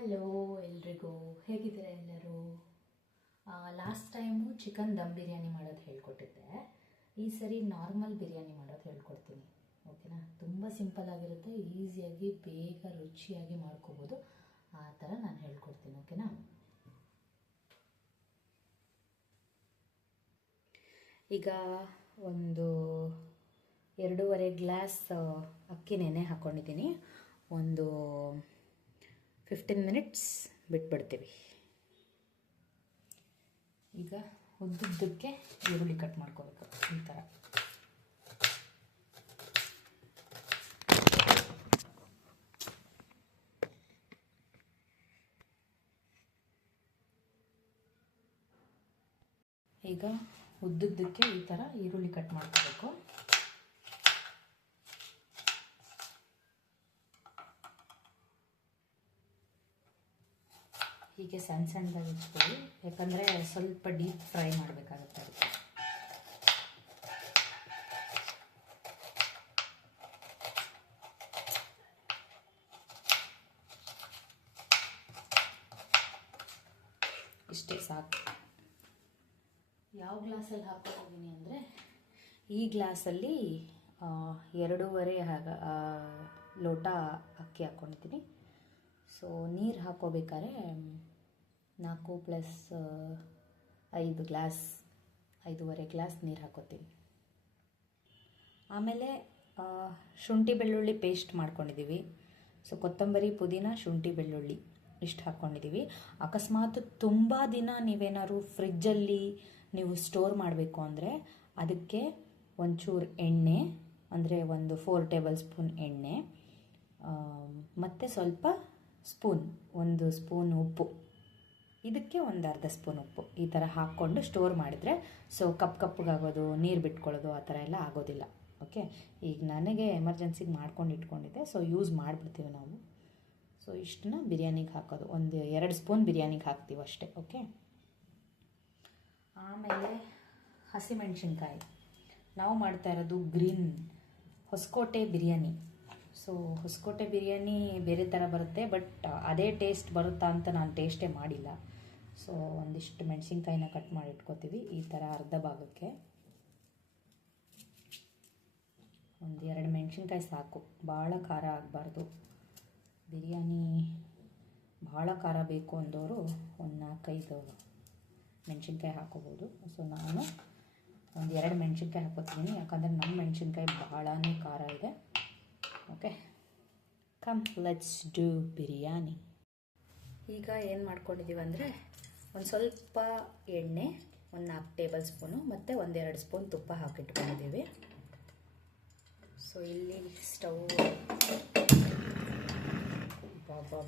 Hello ಎಲ್ರಿಗೂ, ಹೇಗಿದ್ದೀರಾ ಎಲ್ಲರೂ? Last time chicken dum biryani ಮಾಡೋದು ಹೇಳ್ಕೊಟ್ಟಿದ್ದೆ. ಈ ಸರಿ ನಾರ್ಮಲ್ ಬಿರಿಯಾನಿ ಮಾಡೋದು ಹೇಳ್ಕೊಡ್ತೀನಿ. ಓಕೆನಾ? ತುಂಬ ಸಿಂಪಲ್ ಆಗಿರುತ್ತೆ, ಈಸಿಯಾಗಿ ಬೇಗ ರುಚಿಯಾಗಿ ಮಾಡ್ಕೋಬೋದು. ಆ ಥರ ನಾನು ಹೇಳ್ಕೊಡ್ತೀನಿ. ಓಕೆನಾ? ಈಗ ಒಂದು 2.5 ಗ್ಲಾಸ್ ಅಕ್ಕಿ ನೆನೆ ಹಾಕ್ಕೊಂಡಿದ್ದೀನಿ. ಒಂದು 15 ಮಿನಿಟ್ಸ್ ಬಿಟ್ಬಿಡ್ತೀವಿ. ಈಗ ಉದ್ದುದ್ದಕ್ಕೆ ಈರುಳ್ಳಿ ಕಟ್ ಮಾಡ್ಕೋಬೇಕು ಈ ಥರ. ಈಗ ಉದ್ದುದ್ದಕ್ಕೆ ಈ ಥರ ಈರುಳ್ಳಿ ಕಟ್ ಮಾಡ್ಕೋಬೇಕು. ಹೀಗೆ ಸಣ್ಣ ಸಣ್ಣದಾಗಿ ಇಟ್ಕೊಳ್ಳಿ, ಯಾಕಂದರೆ ಸ್ವಲ್ಪ ಡೀಪ್ ಫ್ರೈ ಮಾಡಬೇಕಾಗುತ್ತೆ ಅದಕ್ಕೆ. ಇಷ್ಟೇ ಸಾಕು. ಯಾವ ಗ್ಲಾಸಲ್ಲಿ ಹಾಕ್ಕೊಂಡಿದ್ದೀನಿ ಅಂದರೆ, ಈ ಗ್ಲಾಸಲ್ಲಿ 2.5 ಲೋಟ ಅಕ್ಕಿ ಹಾಕ್ಕೊಂಡಿದ್ದೀನಿ. ಸೊ ನೀರು ಹಾಕ್ಕೋಬೇಕಾದ್ರೆ 4 + 5 ಗ್ಲಾಸ್, 5.5 ಗ್ಲಾಸ್ ನೀರು ಹಾಕ್ಕೋತೀನಿ. ಆಮೇಲೆ ಶುಂಠಿ ಬೆಳ್ಳುಳ್ಳಿ ಪೇಸ್ಟ್ ಮಾಡ್ಕೊಂಡಿದ್ದೀವಿ. ಸೊ ಕೊತ್ತಂಬರಿ, ಪುದೀನ, ಶುಂಠಿ ಬೆಳ್ಳುಳ್ಳಿ ಇಷ್ಟು ಹಾಕ್ಕೊಂಡಿದ್ದೀವಿ. ಅಕಸ್ಮಾತ್ ತುಂಬ ದಿನ ನೀವೇನಾದ್ರು ಫ್ರಿಜ್ಜಲ್ಲಿ ನೀವು ಸ್ಟೋರ್ ಮಾಡಬೇಕು ಅಂದರೆ ಅದಕ್ಕೆ ಒಂಚೂರು ಎಣ್ಣೆ, ಅಂದರೆ ಒಂದು 4 ಟೇಬಲ್ ಸ್ಪೂನ್ ಎಣ್ಣೆ, ಮತ್ತು ಸ್ವಲ್ಪ ಒಂದು ಸ್ಪೂನ್ ಉಪ್ಪು, ಇದಕ್ಕೆ ಒಂದು ಅರ್ಧ ಸ್ಪೂನ್ ಉಪ್ಪು, ಈ ಥರ ಹಾಕ್ಕೊಂಡು ಸ್ಟೋರ್ ಮಾಡಿದರೆ ಸೊ ಕಪ್ಪಗಾಗೋದು, ನೀರು ಬಿಟ್ಕೊಳ್ಳೋದು ಆ ಥರ ಎಲ್ಲ ಆಗೋದಿಲ್ಲ. ಓಕೆ, ಈಗ ನನಗೆ ಎಮರ್ಜೆನ್ಸಿಗೆ ಮಾಡ್ಕೊಂಡು ಇಟ್ಕೊಂಡಿದ್ದೆ, ಸೊ ಯೂಸ್ ಮಾಡಿಬಿಡ್ತೀವಿ ನಾವು. ಸೊ ಇಷ್ಟನ್ನ ಬಿರಿಯಾನಿಗೆ ಹಾಕೋದು, ಒಂದು 2 ಸ್ಪೂನ್ ಬಿರಿಯಾನಿಗೆ ಹಾಕ್ತೀವಿ ಅಷ್ಟೇ. ಓಕೆ, ಆಮೇಲೆ ಹಸಿಮೆಣಸಿನ್ಕಾಯಿ. ನಾವು ಮಾಡ್ತಾ ಇರೋದು ಗ್ರೀನ್ ಹೊಸಕೋಟೆ ಬಿರಿಯಾನಿ. ಸೊ ಹೊಸಕೋಟೆ ಬಿರಿಯಾನಿ ಬೇರೆ ಥರ ಬರುತ್ತೆ, ಬಟ್ ಅದೇ ಟೇಸ್ಟ್ ಬರುತ್ತಾ ಅಂತ ನಾನು ಟೇಸ್ಟೇ ಮಾಡಿಲ್ಲ. ಸೊ ಒಂದಿಷ್ಟು ಮೆಣಸಿನ್ಕಾಯಿನ ಕಟ್ ಮಾಡಿ ಇಟ್ಕೋತೀವಿ ಈ ಥರ ಅರ್ಧ ಭಾಗಕ್ಕೆ. ಒಂದು 2 ಮೆಣಸಿನ್ಕಾಯಿ ಸಾಕು, ಭಾಳ ಖಾರ ಆಗಬಾರ್ದು. ಬಿರಿಯಾನಿ ಭಾಳ ಖಾರ ಬೇಕು ಅಂದವರು ಒಂದು 4-5 ಮೆಣಸಿನ್ಕಾಯಿ ಹಾಕೋಬೋದು. ಸೊ ನಾನು ಒಂದು 2 ಮೆಣಸಿನ್ಕಾಯಿ ಹಾಕೋತೀನಿ, ಯಾಕಂದರೆ ನಮ್ಮ ಮೆಣಸಿನ್ಕಾಯಿ ಭಾಳನೇ ಖಾರ ಇದೆ. Okay, come let's do biryani. ಈಗ ಏನು ಮಾಡ್ಕೊಂಡಿದ್ದೀವಿ ಅಂದರೆ, ಒಂದು ಸ್ವಲ್ಪ ಎಣ್ಣೆ, ಒಂದು 4 ಟೇಬಲ್ ಸ್ಪೂನು ಮತ್ತು 1-2 ಸ್ಪೂನ್ ತುಪ್ಪ ಹಾಕಿಟ್ಕೊಂಡಿದ್ದೀವಿ. ಸೊ ಇಲ್ಲಿ ಸ್ಟವ್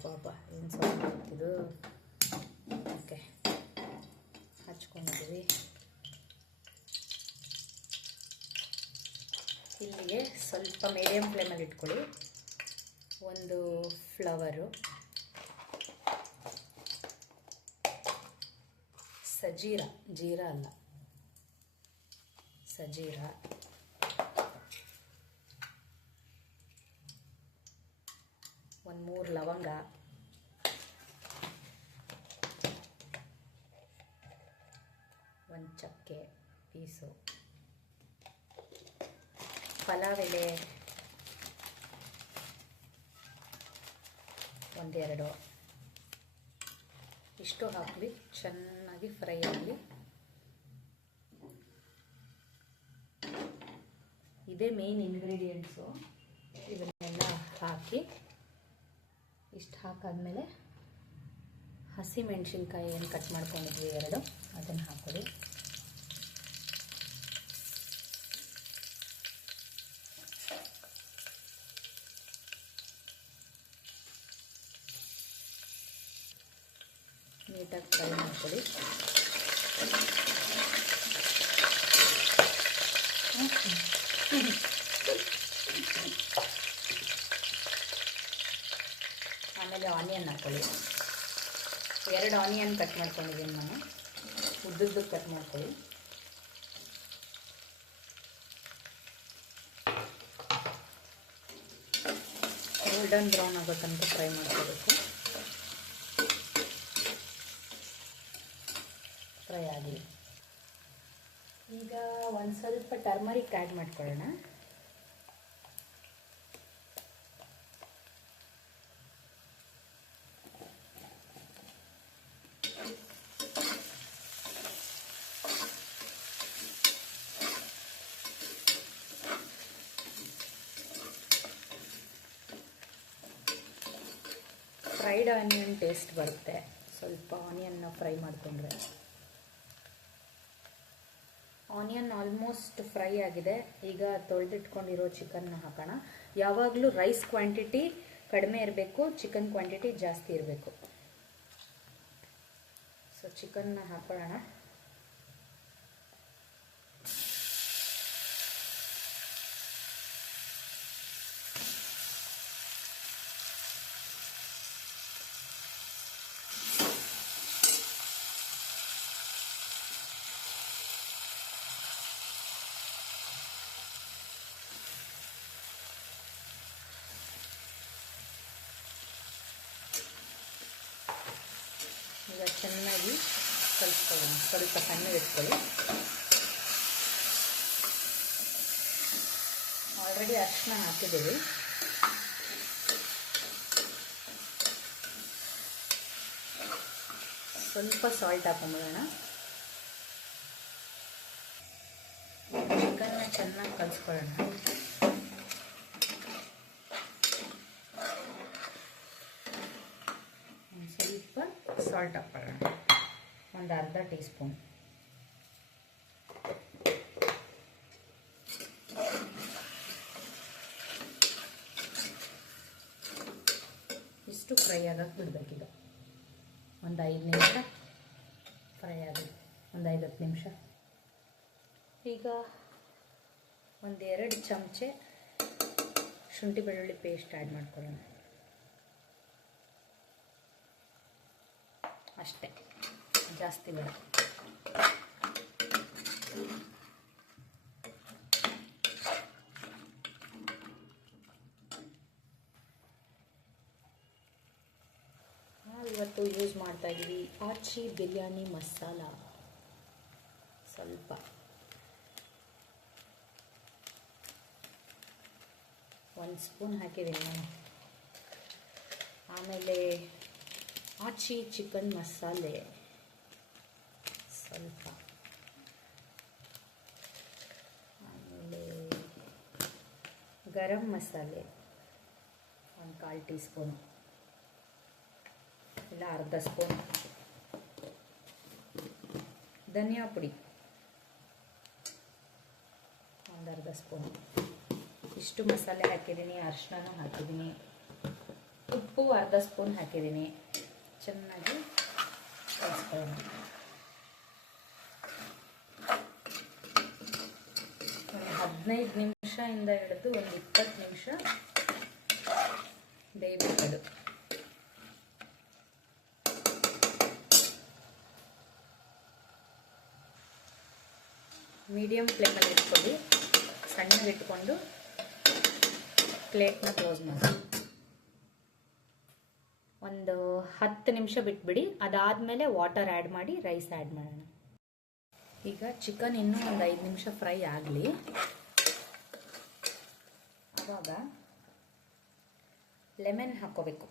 ಬಾಬಾ ಏನು ಸೌಂಡ್ ಆಗ್ತಿದ್ದು. ಓಕೆ, ಹಚ್ಕೊಂಡಿದ್ದೀವಿ. ಇಲ್ಲಿಗೆ ಸ್ವಲ್ಪ ಮೀಡಿಯಮ್ ಫ್ಲೇಮಲ್ಲಿ ಇಟ್ಕೊಳ್ಳಿ. ಒಂದು ಫ್ಲವರು, ಜೀರಾ ಅಲ್ಲ, ಸಜೀರ, ಒಂದು 3 ಲವಂಗ, ಒಂದು ಚಕ್ಕೆ ಪೀಸು, ಪಲಾವ್ ಎಲೆ 1-2, ಇಷ್ಟು ಹಾಕಲಿ, ಚೆನ್ನಾಗಿ ಫ್ರೈ ಆಗಲಿ. ಇದೇ ಮೇನ್ ಇಂಗ್ರೀಡಿಯೆಂಟ್ಸು. ಇವನ್ನೆಲ್ಲ ಹಾಕಿ ಇಷ್ಟು ಹಾಕಾದ್ಮೇಲೆ ಹಸಿ ಮೆಣಸಿನ್ಕಾಯಿ ಏನು ಕಟ್ ಮಾಡ್ಕೊಂಡಿದ್ವಿ 2, ಅದನ್ನು ಹಾಕೊಳ್ಳಿ. ನೀಟಾಗಿ ಫ್ರೈ ಮಾಡ್ಕೊಳ್ಳಿ. ಆಮೇಲೆ ಆನಿಯನ್ ಹಾಕ್ಕೊಳ್ಳಿ. 2 ಆನಿಯನ್ ಕಟ್ ಮಾಡ್ಕೊಂಡಿದ್ದೀನಿ ನಾನು, ಉದ್ದುದ್ದಕ್ಕೆ ಕಟ್ ಮಾಡ್ಕೊಳ್ಳಿ. ಗೋಲ್ಡನ್ ಬ್ರೌನ್ ಆಗೋ ತನಕ ಫ್ರೈ ಮಾಡ್ಕೋಬೇಕು. ಸ್ವಲ್ಪ ಟರ್ಮರಿಕ್ ಆ್ಯಡ್ ಮಾಡ್ಕೊಳ್ಳೋಣ. ಫ್ರೈಡ್ ಆನಿಯನ್ ಟೇಸ್ಟ್ ಬರುತ್ತೆ, ಸ್ವಲ್ಪ ಆನಿಯನ್ನ ಫ್ರೈ ಮಾಡಿಕೊಂಡ್ರೆ. ಆನಿಯನ್ ಆಲ್ಮೋಸ್ಟ್ ಫ್ರೈ ಆಗಿದೆ. ಈಗ ತೊಳೆದಿಟ್ಕೊಂಡಿರೋ ಚಿಕನ್ನ ಹಾಕೋಣ. ಯಾವಾಗಲೂ ರೈಸ್ ಕ್ವಾಂಟಿಟಿ ಕಡಿಮೆ ಇರಬೇಕು, ಚಿಕನ್ ಕ್ವಾಂಟಿಟಿ ಜಾಸ್ತಿ ಇರಬೇಕು. ಸೊ ಚಿಕನ್ನ ಹಾಕೊಳ್ಳೋಣ. ಈಗ ಚೆನ್ನಾಗಿ ಕಲಿಸ್ಕೊಳ್ಳೋಣ. ಸ್ವಲ್ಪ ಸಣ್ಣಗೆ ಇಟ್ಕೊಳ್ಳಿ. ಆಲ್ರೆಡಿ ಅರಿಶಿನ ಹಾಕಿದ್ದೀವಿ. ಸ್ವಲ್ಪ ಸಾಲ್ಟ್ ಹಾಕೊಂಬಿಡೋಣ. ಚಿಕನ್ನ ಚೆನ್ನಾಗಿ ಕಲಿಸ್ಕೊಳ್ಳೋಣ. ಸ್ವಲ್ಪ ಸಾಲ್ಟ್ ಹಾಕೊಳ್ಳೋಣ, ಒಂದು ಅರ್ಧ ಟೀ ಸ್ಪೂನ್. ಇಷ್ಟು ಫ್ರೈ ಆಗಕ್ಕೆ ಬಿಡಬೇಕೀಗ. ಒಂದು 5 ನಿಮಿಷ ಫ್ರೈ ಆಗುತ್ತೆ, ಒಂದು 5-10 ನಿಮಿಷ. ಈಗ 1-2 ಚಮಚೆ ಶುಂಠಿ ಬೆಳ್ಳುಳ್ಳಿ ಪೇಸ್ಟ್ ಆ್ಯಡ್ ಮಾಡ್ಕೊಳ್ಳೋಣ. ಅಷ್ಟೇ, ಜಾಸ್ತಿ ಬೇಡ. ಇವತ್ತು ಯೂಸ್ ಮಾಡ್ತಾ ಇದ್ದೀವಿ ಆಚಿ ಬಿರಿಯಾನಿ ಮಸಾಲ. ಸ್ವಲ್ಪ 1 ಸ್ಪೂನ್ ಹಾಕಿದ್ದೀನಿ ನಾನು. ಆಮೇಲೆ ಆಚಿ ಚಿಕನ್ ಮಸಾಲೆ ಸ್ವಲ್ಪ, ಆಮೇಲೆ ಗರಂ ಮಸಾಲೆ 1/4 ಟೀ ಸ್ಪೂನು ಇಲ್ಲ ಅರ್ಧ ಸ್ಪೂನ್, ಧನಿಯಾ ಪುಡಿ ಒಂದು ಅರ್ಧ ಸ್ಪೂನ್. ಇಷ್ಟು ಮಸಾಲೆ ಹಾಕಿದ್ದೀನಿ. ಅರಿಶಿನ ಹಾಕಿದ್ದೀನಿ, ಉಪ್ಪು ಅರ್ಧ ಸ್ಪೂನ್ ಹಾಕಿದ್ದೀನಿ. ಚೆನ್ನಾಗಿ ಕಲಿಸ್ಕೊಳ್ಳೋಣ. ಒಂದು 15 ನಿಮಿಷದಿಂದ ಹಿಡಿದು ಒಂದು 20 ನಿಮಿಷ ಬೇಯಬೇಕದು. ಮೀಡಿಯಮ್ ಫ್ಲೇಮಲ್ಲಿ ಇಟ್ಕೊಳ್ಳಿ. ಸಣ್ಣಗೆ ಇಟ್ಕೊಂಡು ಪ್ಲೇಟ್ನ ಕ್ಲೋಸ್ ಮಾಡಿ ಒಂದು 10 ನಿಮಿಷ ಬಿಟ್ಬಿಡಿ. ಅದಾದಮೇಲೆ ವಾಟರ್ ಆ್ಯಡ್ ಮಾಡಿ ರೈಸ್ ಆ್ಯಡ್ ಮಾಡೋಣ. ಈಗ ಚಿಕನ್ ಇನ್ನೂ ಒಂದು 5 ನಿಮಿಷ ಫ್ರೈ ಆಗಲಿ. ಆವಾಗ ಲೆಮನ್ ಹಾಕ್ಕೋಬೇಕು.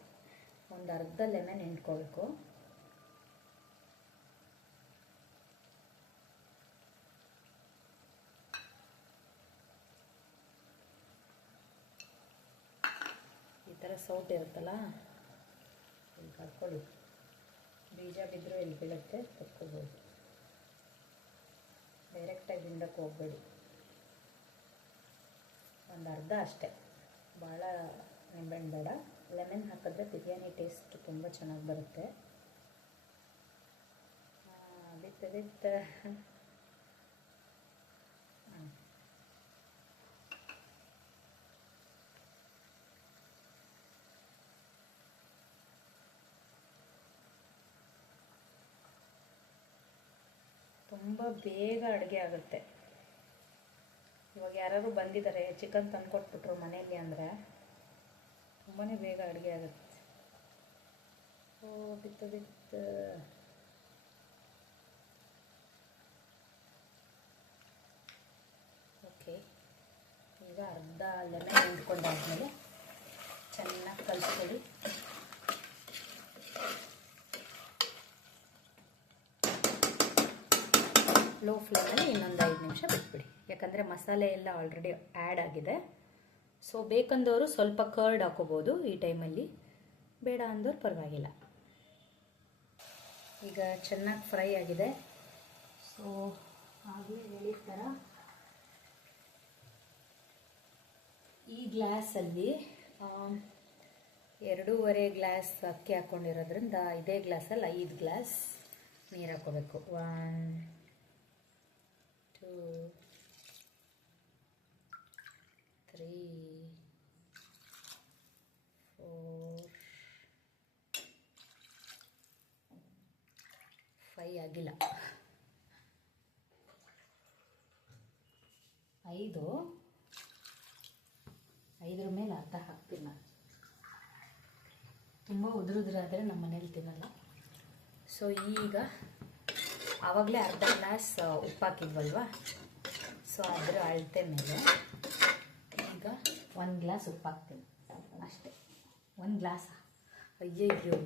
ಒಂದು ಅರ್ಧ ಲೆಮನ್ ಹಿಂಡ್ಕೋಬೇಕು. ಈ ಥರ ಸೌಟ್ ಇರುತ್ತಲ್ಲ, ಇಲ್ಲಿ ಕರ್ಕೊಳ್ಳಿ. ಬೀಜ ಬಿದ್ದರೂ ಇಲ್ಲಿ ಬೀಳುತ್ತೆ, ತಕ್ಕೋಬೋದು. ಡೈರೆಕ್ಟಾಗಿ ಹಿಂಡಕ್ಕೆ ಹೋಗಬೇಡಿ. ಒಂದು ಅರ್ಧ ಅಷ್ಟೇ, ಭಾಳ ನಿಂಬೆಹಣ್ಣು ಬೇಡ. ಲೆಮನ್ ಹಾಕಿದ್ರೆ ಬಿರಿಯಾನಿ ಟೇಸ್ಟ್ ತುಂಬ ಚೆನ್ನಾಗಿ ಬರುತ್ತೆ. ಬಿತ್ತು ತುಂಬ ಬೇಗ ಅಡುಗೆ ಆಗುತ್ತೆ. ಇವಾಗ ಯಾರು ಬಂದಿದ್ದಾರೆ, ಚಿಕನ್ ತಂದುಕೊಟ್ಬಿಟ್ರು ಮನೆಯಲ್ಲಿ ಅಂದರೆ ತುಂಬಾ ಬೇಗ ಅಡುಗೆ ಆಗುತ್ತೆ. ಓ ಬಿತ್ತು ಈಗ ಅರ್ಧ ಲೆಮನ್ ಹಿಂಡ್ಕೊಂಡಾದ್ಮೇಲೆ ಚೆನ್ನಾಗಿ ಕಲಿಸ್ಕೊಳ್ಳಿ. ಲೋ ಫ್ಲೇಮಲ್ಲಿ ಇನ್ನೊಂದು 5 ನಿಮಿಷ ಬಿಟ್ಬಿಡಿ, ಯಾಕಂದರೆ ಮಸಾಲೆ ಎಲ್ಲ ಆಲ್ರೆಡಿ ಆ್ಯಡ್ ಆಗಿದೆ. ಸೊ ಬೇಕಂದವರು ಸ್ವಲ್ಪ ಕರ್ಡ್ ಹಾಕೋಬೋದು ಈ ಟೈಮಲ್ಲಿ, ಬೇಡ ಅಂದವ್ರು ಪರವಾಗಿಲ್ಲ. ಈಗ ಚೆನ್ನಾಗಿ ಫ್ರೈ ಆಗಿದೆ. ಸೊ ಆಗಲೇ ಹೇಳಿದ ಥರ ಈ ಗ್ಲಾಸಲ್ಲಿ 2.5 ಗ್ಲಾಸ್ ಅಕ್ಕಿ ಹಾಕ್ಕೊಂಡಿರೋದ್ರಿಂದ ಇದೇ ಗ್ಲಾಸಲ್ಲಿ 5 ಗ್ಲಾಸ್ ನೀರು ಹಾಕೋಬೇಕು. 1 2 3 4 5 ಆಗಿಲ್ಲ, 5 ಮೇಲೆ ಅರ್ಧ ಹಾಕ್ತೀನಿ ನಾನು. ತುಂಬ ಉದುರುದ್ರಾದರೆ ನಮ್ಮ ಮನೇಲಿ ತಿನ್ನಲ್ಲ. ಸೊ ಈಗ ಆವಾಗಲೇ ಅರ್ಧ ಗ್ಲಾಸ್ ಉಪ್ಪು ಹಾಕಿದ್ವಲ್ವ, ಸೊ ಅದರ ಅಳತೆ ಮೇಲೆ ಈಗ 1 ಗ್ಲಾಸ್ ಉಪ್ಪು ಹಾಕ್ತೀನಿ ಅಷ್ಟೇ. 1 ಗ್ಲಾಸ್, ಅಯ್ಯಯ್ಯೋ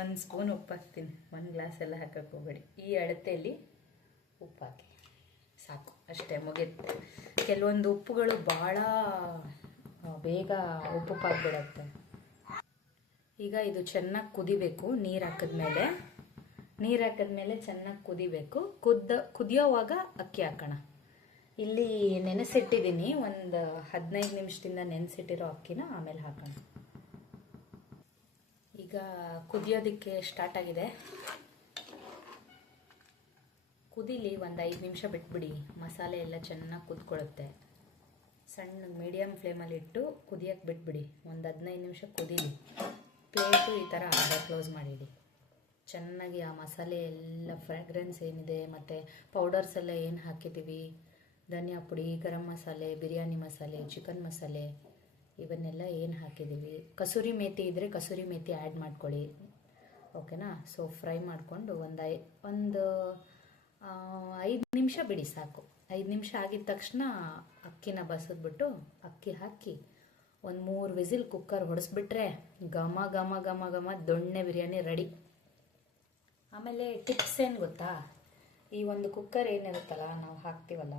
1 ಸ್ಪೂನ್ ಉಪ್ಪು ಹಾಕ್ತೀನಿ, 1 ಗ್ಲಾಸ್ ಎಲ್ಲ ಹಾಕಕ್ಕೆ ಹೋಗಬೇಡಿ. ಈ ಅಳತೆಯಲ್ಲಿ ಉಪ್ಪು ಹಾಕಿ ಸಾಕು, ಅಷ್ಟೇ ಮುಗಿಯುತ್ತೆ. ಕೆಲವೊಂದು ಉಪ್ಪುಗಳು ಭಾಳ ಬೇಗ ಉಪ್ಪುಪ್ಪಾಗ್ಬಿಡತ್ತೆ. ಈಗ ಇದು ಚೆನ್ನಾಗಿ ಕುದಿಬೇಕು. ನೀರು ಹಾಕಿದ್ಮೇಲೆ ಚೆನ್ನಾಗಿ ಕುದಿಬೇಕು. ಕುದಿಯೋವಾಗ ಅಕ್ಕಿ ಹಾಕೋಣ. ಇಲ್ಲಿ ನೆನೆಸಿಟ್ಟಿದ್ದೀನಿ, ಒಂದು 15 ನಿಮಿಷದಿಂದ ನೆನೆಸಿಟ್ಟಿರೋ ಅಕ್ಕಿನ ಆಮೇಲೆ ಹಾಕೋಣ. ಈಗ ಕುದಿಯೋದಕ್ಕೆ ಸ್ಟಾರ್ಟ್ ಆಗಿದೆ. ಕುದೀಲಿ, ಒಂದು 5 ನಿಮಿಷ ಬಿಟ್ಬಿಡಿ, ಮಸಾಲೆ ಎಲ್ಲ ಚೆನ್ನಾಗಿ ಕುದ್ಕೊಳ್ಳುತ್ತೆ. ಸಣ್ಣ ಮೀಡಿಯಮ್ ಫ್ಲೇಮಲ್ಲಿ ಇಟ್ಟು ಕುದಿಯೋಕ್ಕೆ ಬಿಟ್ಬಿಡಿ. ಒಂದು 15 ನಿಮಿಷ ಕುದೀಲಿ. ಪ್ಲೇಟು ಈ ಥರ ಕ್ಲೋಸ್ ಮಾಡಿಡಿ. ಚೆನ್ನಾಗಿ ಆ ಮಸಾಲೆ ಎಲ್ಲ ಫ್ರಾಗ್ರೆನ್ಸ್ ಏನಿದೆ ಮತ್ತು ಪೌಡರ್ಸ್ ಎಲ್ಲ ಏನು ಹಾಕಿದ್ದೀವಿ, ಧನಿಯಾ ಪುಡಿ, ಗರಂ ಮಸಾಲೆ, ಬಿರಿಯಾನಿ ಮಸಾಲೆ, ಚಿಕನ್ ಮಸಾಲೆ, ಇವನ್ನೆಲ್ಲ ಏನು ಹಾಕಿದ್ದೀವಿ. ಕಸೂರಿ ಮೇಥಿ ಇದ್ದರೆ ಕಸೂರಿ ಮೇಥಿ ಆ್ಯಡ್ ಮಾಡ್ಕೊಳ್ಳಿ, ಓಕೆನಾ. ಸೊ ಫ್ರೈ ಮಾಡಿಕೊಂಡು ಒಂದು 5 ನಿಮಿಷ ಬಿಡಿ ಸಾಕು. 5 ನಿಮಿಷ ಆಗಿದ ತಕ್ಷಣ ಅಕ್ಕಿನ ಬಸಿದ್ಬಿಟ್ಟು ಅಕ್ಕಿ ಹಾಕಿ ಒಂದು 3 ವಿಸಿಲ್ ಕುಕ್ಕರ್ ಹೊಡೆಸ್ಬಿಟ್ರೆ ಘಮ ಘಮ ಘಮ ಘಮ ದೊಣ್ಣೆ ಬಿರಿಯಾನಿ ರೆಡಿ. ಆಮೇಲೆ ಟಿಪ್ಸ್ ಏನು ಗೊತ್ತಾ, ಈ ಒಂದು ಕುಕ್ಕರ್ ಏನಿರುತ್ತಲ್ಲ ನಾವು ಹಾಕ್ತೀವಲ್ಲ,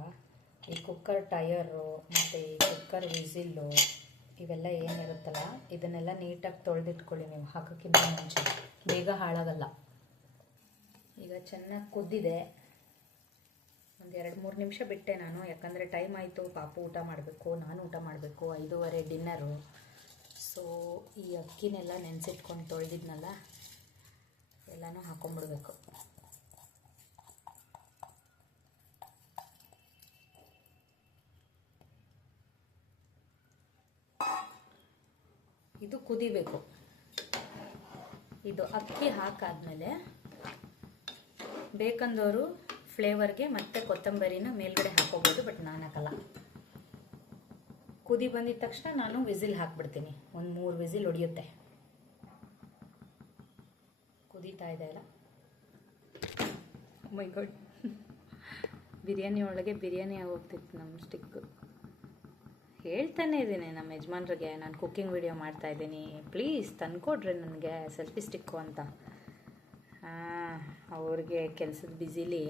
ಈ ಕುಕ್ಕರ್ ಟಯರು ಮತ್ತು ಈ ಕುಕ್ಕರ್ ವಿಸಿಲ್ಲು ಇವೆಲ್ಲ ಏನಿರುತ್ತಲ್ಲ, ಇದನ್ನೆಲ್ಲ ನೀಟಾಗಿ ತೊಳೆದಿಟ್ಕೊಳ್ಳಿ ನೀವು ಹಾಕೋಕ್ಕಿಂತ ಮುಂಚೆ, ಬೇಗ ಹಾಳಾಗಲ್ಲ. ಈಗ ಚೆನ್ನಾಗಿ ಕುದ್ದಿದೆ. ಒಂದು 2-3 ನಿಮಿಷ ಬಿಟ್ಟೆ ನಾನು, ಯಾಕಂದರೆ ಟೈಮ್ ಆಯಿತು, ಪಾಪು ಊಟ ಮಾಡಬೇಕು, ನಾನು ಊಟ ಮಾಡಬೇಕು, 5:30 ಡಿನ್ನರು. ಸೊ ಈ ಅಕ್ಕಿನೆಲ್ಲ ನೆನೆಸಿಟ್ಕೊಂಡು ತೊಳೆದಿದ್ನಲ್ಲ ಎಲ್ಲನೂ ಹಾಕೊಂಡ್ಬಿಡ್ಬೇಕು. ಇದು ಕುದಿಬೇಕು. ಇದು ಅಕ್ಕಿ ಹಾಕಾದ್ಮೇಲೆ ಬೇಕಂದವರು ಫ್ಲೇವರ್ಗೆ ಮತ್ತೆ ಕೊತ್ತಂಬರಿನ ಮೇಲ್ಗಡೆ ಹಾಕೋಬೋದು, ಬಟ್ ನಾನು ಹಾಕಲ್ಲ. ಕುದಿ ಬಂದಿದ ತಕ್ಷಣ ನಾನು ವಿಸಿಲ್ ಹಾಕ್ಬಿಡ್ತೀನಿ. ಒಂದು 3 ವಿಸಿಲ್ ಹೊಡೆಯುತ್ತೆ. ಕುದೀತಾ ಇದೆ ಅಲ್ಲ, ಮೈ ಗಾಡ್, ಬಿರಿಯಾನಿ ಒಳಗೆ ಬಿರಿಯಾನಿ ಆಗೋಗ್ತಿತ್ತು ನಮ್ಮ ಸ್ಟಿಕ್ಕು. ಹೇಳ್ತಾನೆ ಇದ್ದೀನಿ ನಮ್ಮ ಯಜಮಾನ್ರಿಗೆ, ನಾನು ಕುಕ್ಕಿಂಗ್ ವಿಡಿಯೋ ಮಾಡ್ತಾಯಿದ್ದೀನಿ, ಪ್ಲೀಸ್ ತಂದ್ಕೊಡ್ರಿ ನನಗೆ ಸೆಲ್ಫಿ ಸ್ಟಿಕ್ಕು ಅಂತ. ಅವ್ರಿಗೆ ಕೆಲಸದ ಬ್ಯುಸಿಲಿ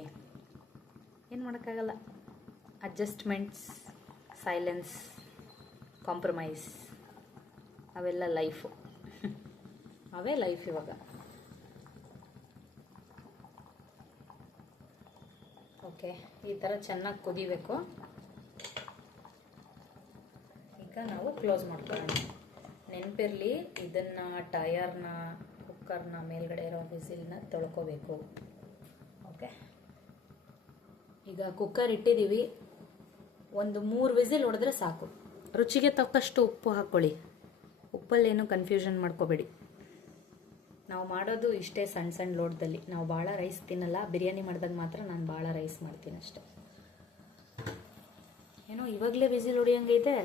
ಏನು ಮಾಡೋಕ್ಕಾಗಲ್ಲ. ಅಡ್ಜಸ್ಟ್ಮೆಂಟ್ಸ್, ಸೈಲೆನ್ಸ್, ಕಾಂಪ್ರಮೈಸ್ ಅವೆಲ್ಲ ಲೈಫು. ಅವೇ ಲೈಫ್ ಇವಾಗ. ಓಕೆ, ಈ ಥರ ಚೆನ್ನಾಗಿ ಕುದಿಬೇಕು. ಈಗ ನಾವು ಕ್ಲೋಸ್ ಮಾಡ್ಕೊಳ್ಳೋಣ. ನೆನಪಿರಲಿ, ಇದನ್ನು ಟಯರ್ನ, ಕುಕ್ಕರ್ನ ಮೇಲ್ಗಡೆ ಇರೋ ವಿಸಿಲ್ನ ತೊಳ್ಕೊಬೇಕು. ಓಕೆ, ಈಗ ಕುಕ್ಕರ್ ಇಟ್ಟಿದ್ದೀವಿ. ಒಂದು 3 ವಿಸಿಲ್ ಹೊಡೆದ್ರೆ ಸಾಕು. ರುಚಿಗೆ ತಕ್ಕಷ್ಟು ಉಪ್ಪು ಹಾಕ್ಕೊಳ್ಳಿ. ಉಪ್ಪಲ್ಲೇನು ಕನ್ಫ್ಯೂಷನ್ ಮಾಡ್ಕೋಬೇಡಿ. ನಾವು ಮಾಡೋದು ಇಷ್ಟೇ ಸಣ್ಣ ಸಣ್ಣ ಲೋಟದಲ್ಲಿ. ನಾವು ಭಾಳ ರೈಸ್ ತಿನ್ನಲ್ಲ. ಬಿರಿಯಾನಿ ಮಾಡಿದಾಗ ಮಾತ್ರ ನಾನು ಭಾಳ ರೈಸ್ ಮಾಡ್ತೀನಿ ಅಷ್ಟೆ. ಏನೋ ಇವಾಗಲೇ ವಿಸಿಲ್ ಹೊಡಿಯೋಂಗೈತೆ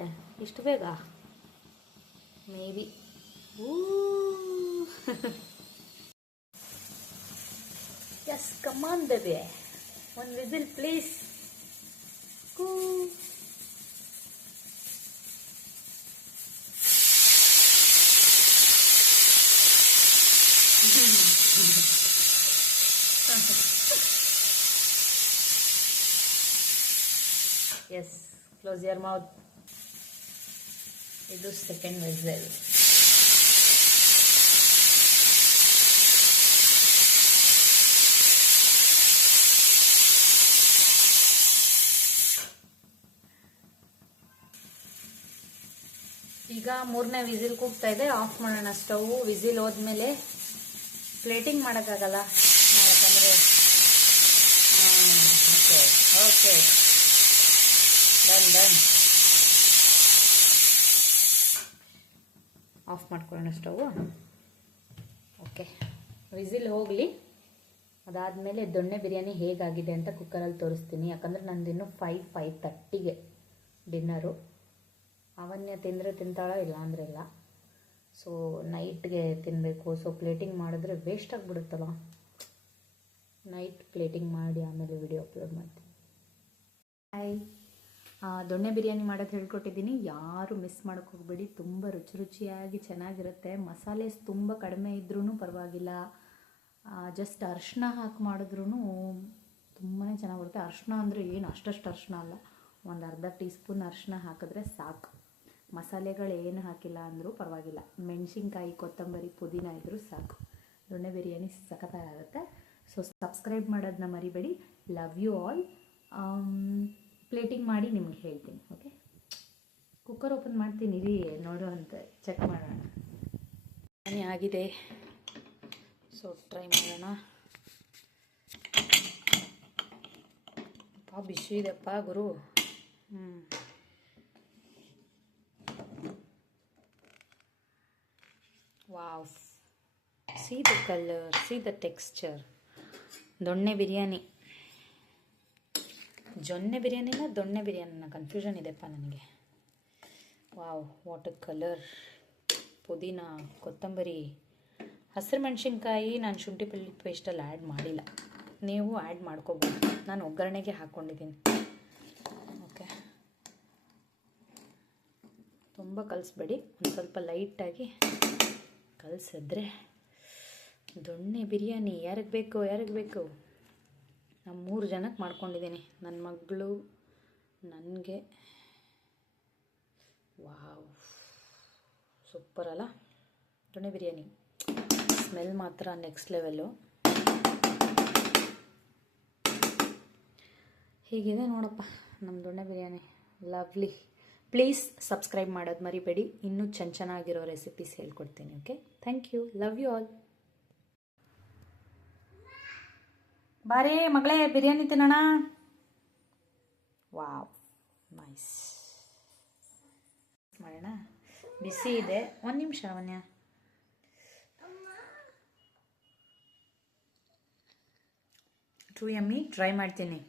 ಇಷ್ಟು ಬೇಗ, maybe. Yes, come on baby, 1 whistle please. Yes, close your mouth. ಇದು ಸೆಕೆಂಡ್ ವಿಸಲ್. ಈಗ ಮೂರನೇ ವಿಸಿಲ್ ಕೂಗ್ತಾ ಇದೆ. ಆಫ್ ಮಾಡೋಣ ಸ್ಟವ್. ವಿಸಿಲ್ ಹೋದ್ಮೇಲೆ ಪ್ಲೇಟಿಂಗ್ ಮಾಡೋಕ್ಕಾಗಲ್ಲ, ಯಾಕಂದರೆ okay okay done done. Of ಮಾಡ್ಕೊಳ್ಳೋಣ ಸ್ಟವ್. ಓಕೆ, ವಿಸಿಲ್ ಹೋಗಲಿ. ಅದಾದಮೇಲೆ ದೊಣ್ಣೆ ಬಿರಿಯಾನಿ ಹೇಗಾಗಿದೆ ಅಂತ ಕುಕ್ಕರಲ್ಲಿ ತೋರಿಸ್ತೀನಿ. ಯಾಕಂದರೆ ನಂದಿನ್ನು 5:30ಗೆ ಡಿನ್ನರು. ಅವನ್ಯ ತಿಂದರೆ ತಿಂತಾಳ, ಇಲ್ಲ ಅಂದರೆ ಇಲ್ಲ. ಸೊ ನೈಟ್ಗೆ ತಿನ್ನಬೇಕು. ಸೊ ಪ್ಲೇಟಿಂಗ್ ಮಾಡಿದ್ರೆ ವೇಸ್ಟ್ ಆಗಿಬಿಡುತ್ತಲ್ಲ. ನೈಟ್ ಪ್ಲೇಟಿಂಗ್ ಮಾಡಿ ಆಮೇಲೆ ವಿಡಿಯೋ ಅಪ್ಲೋಡ್ ಮಾಡ್ತೀನಿ. ಹಾಯ್, ದೊಣ್ಣೆ ಬಿರಿಯಾನಿ ಮಾಡೋದು ಹೇಳ್ಕೊಟ್ಟಿದ್ದೀನಿ. ಯಾರು ಮಿಸ್ ಮಾಡೋಕ್ಕೆ ಹೋಗಬೇಡಿ. ತುಂಬ ರುಚಿಯಾಗಿ ಚೆನ್ನಾಗಿರುತ್ತೆ. ಮಸಾಲೆ ತುಂಬ ಕಡಿಮೆ ಇದ್ರೂ ಪರವಾಗಿಲ್ಲ. ಜಸ್ಟ್ ಅರಿಶಿನ ಹಾಕಿ ಮಾಡಿದ್ರೂ ತುಂಬಾ ಚೆನ್ನಾಗಿ ಬರುತ್ತೆ. ಅರಿಶಿನ ಅಂದರೆ ಏನು ಅಷ್ಟಷ್ಟು ಅರಿಶಿನ ಅಲ್ಲ, ಒಂದು ಅರ್ಧ ಟೀ ಸ್ಪೂನ್ ಅರಿಶಿನ ಹಾಕಿದ್ರೆ ಸಾಕು. ಮಸಾಲೆಗಳು ಏನು ಹಾಕಿಲ್ಲ ಅಂದರೂ ಪರವಾಗಿಲ್ಲ. ಮೆಣಸಿನ್ಕಾಯಿ, ಕೊತ್ತಂಬರಿ, ಪುದೀನ ಇದ್ದರೂ ಸಾಕು. ದೊಣ್ಣೆ ಬಿರಿಯಾನಿ ಸಖತ್ತಾಗುತ್ತೆ. ಸೊ ಸಬ್ಸ್ಕ್ರೈಬ್ ಮಾಡೋದನ್ನ ಮರಿಬೇಡಿ. Love you all. ಪ್ಲೇಟಿಂಗ್ ಮಾಡಿ ನಿಮ್ಗೆ ಹೇಳ್ತೀನಿ. ಓಕೆ, ಕುಕ್ಕರ್ ಓಪನ್ ಮಾಡ್ತೀನಿ ರೀ, ನೋಡು ಅಂತ ಚೆಕ್ ಮಾಡೋಣ. ಬಿರಿಯಾನಿ ಆಗಿದೆ. ಸೊ ಟ್ರೈ ಮಾಡೋಣ. ಬಿಸಿ ಇದೆಪ್ಪ ಗುರು. Wow, see the color, see the texture. ದೊಣ್ಣೆ ಬಿರಿಯಾನಿ, ಜೊನ್ನೆ ಬಿರಿಯಾನಿನ ದೊಣ್ಣೆ ಬಿರಿಯಾನಿನ ಕನ್ಫ್ಯೂಷನ್ ಇದೆಪ್ಪ ನನಗೆ. Wow, what a colour. ಪುದೀನ, ಕೊತ್ತಂಬರಿ, ಹಸಿರು ಮೆಣಸಿನ್ಕಾಯಿ ನಾನು ಶುಂಠಿ ಬೆಳ್ಳುಳ್ಳಿ ಪೇಸ್ಟಲ್ಲಿ ಆ್ಯಡ್ ಮಾಡಿಲ್ಲ. ನೀವು ಆ್ಯಡ್ ಮಾಡ್ಕೋಬೋದು. ನಾನು ಒಗ್ಗರಣೆಗೆ ಹಾಕ್ಕೊಂಡಿದ್ದೀನಿ. ಓಕೆ, ತುಂಬ ಕಲಿಸ್ಬೇಡಿ, ಒಂದು ಸ್ವಲ್ಪ ಲೈಟಾಗಿ ಕಲಿಸಿದ್ರೆ ದೊಣ್ಣೆ ಬಿರಿಯಾನಿ ಯಾರಿಗೆ ಬೇಕು. ನಾನು 3 ಜನಕ್ಕೆ ಮಾಡ್ಕೊಂಡಿದ್ದೀನಿ. ನನ್ನ ಮಗಳು, ನನಗೆ. ವಾವ್, ಸೂಪರ್ ಅಲ್ಲ ದೊಣ್ಣೆ ಬಿರಿಯಾನಿ. ಸ್ಮೆಲ್ ಮಾತ್ರ ನೆಕ್ಸ್ಟ್ ಲೆವೆಲ್ಲು. ಹೀಗಿದೆ ನೋಡಪ್ಪ ನಮ್ಮ ದೊಣ್ಣೆ ಬಿರಿಯಾನಿ. ಲವ್ಲಿ. ಪ್ಲೀಸ್ ಸಬ್ಸ್ಕ್ರೈಬ್ ಮಾಡೋದು ಮರಿಬೇಡಿ. ಇನ್ನೂ ಚೆನ್ನಾಗಿರೋ ರೆಸಿಪೀಸ್ ಹೇಳ್ಕೊಡ್ತೀನಿ. Okay, thank you. Love you all. ಬಾರೇ ಮಗಳೇ, ಬಿರಿಯಾನಿ ತಿನ್ನೋಣ. Wow, nice. ಮಾಡೋಣ. ಬಿಸಿ ಇದೆ. 1 ನಿಮಿಷ ಅವನ್ಯ. To yummy. ಟ್ರೈ ಮಾಡ್ತೀನಿ.